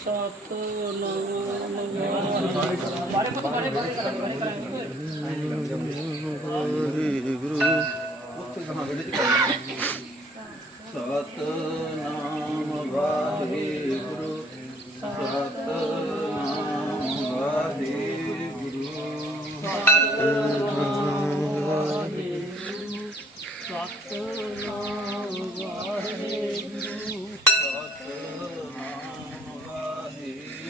Satnam Waheguru. Satnam Waheguru Satnam Waheguru Yeah.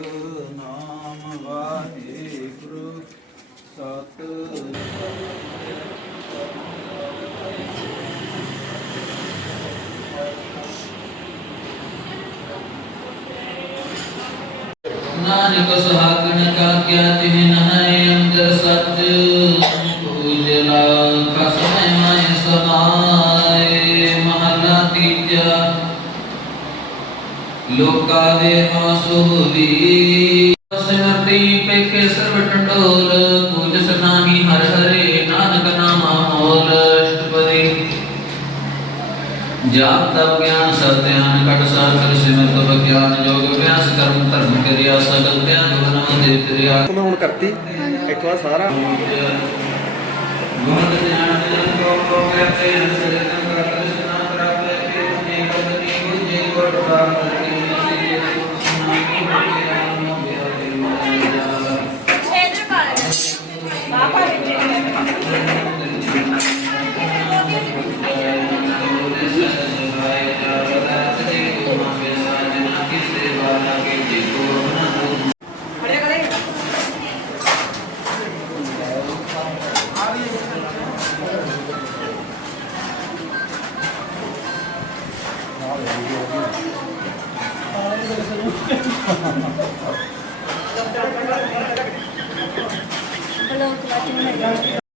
Satnam Waheguru Satnam Nanak ਸੁਹਾਗਣ ਕਾ ਕਿਆ ਤਿਹ ਨਹਿ ਅੰਦਰ ਸੱਚ। ਪੂਜਲਾ ਕਸਮੈ ਮੈਂ ਸਮਾਏ, ਮਹਲਾ ਤੀਜਾ। ਲੋਕਾ ਦੇ ਹਸੂਲੀ ਸਿਮਰਤੀ ਪੇਖੇ ਸਰਬ ਟੰਡੋਲ ਪੂਜਸ ਨਾਹੀ ਹਰ ਹਰੇ, ਨਾਨਕ ਨਾਮਾ ਮੋਲ, ਅਸ਼ਟਪਦੀ। ਜਾਪ ਤਪ ਗਿਆਨ ਸਤਿਆਨ ਕਟ ਸਾਰ ਕਰ ਸਿਮਰਤ ਬਗਿਆਨ ਜੋਗ ਅਭਿਆਸ ਕਰਮ ਧਰਮ ਕਿਰਿਆ ਸਗਲ ਧਿਆਨ ਗੁਣ ਦੇ ਕਿਰਿਆ। ਮੈਂ ਹੁਣ ਕਰਤੀ। ਇੱਕ ਵਾਰ ਸਾਰਾ। ਗੁਣ ਧਿਆਨ ਜਨ ਕੋ ਕੋ ਕਹਤੇ ਬਲੋਕ ਲਾਤੀ ਮੈਂ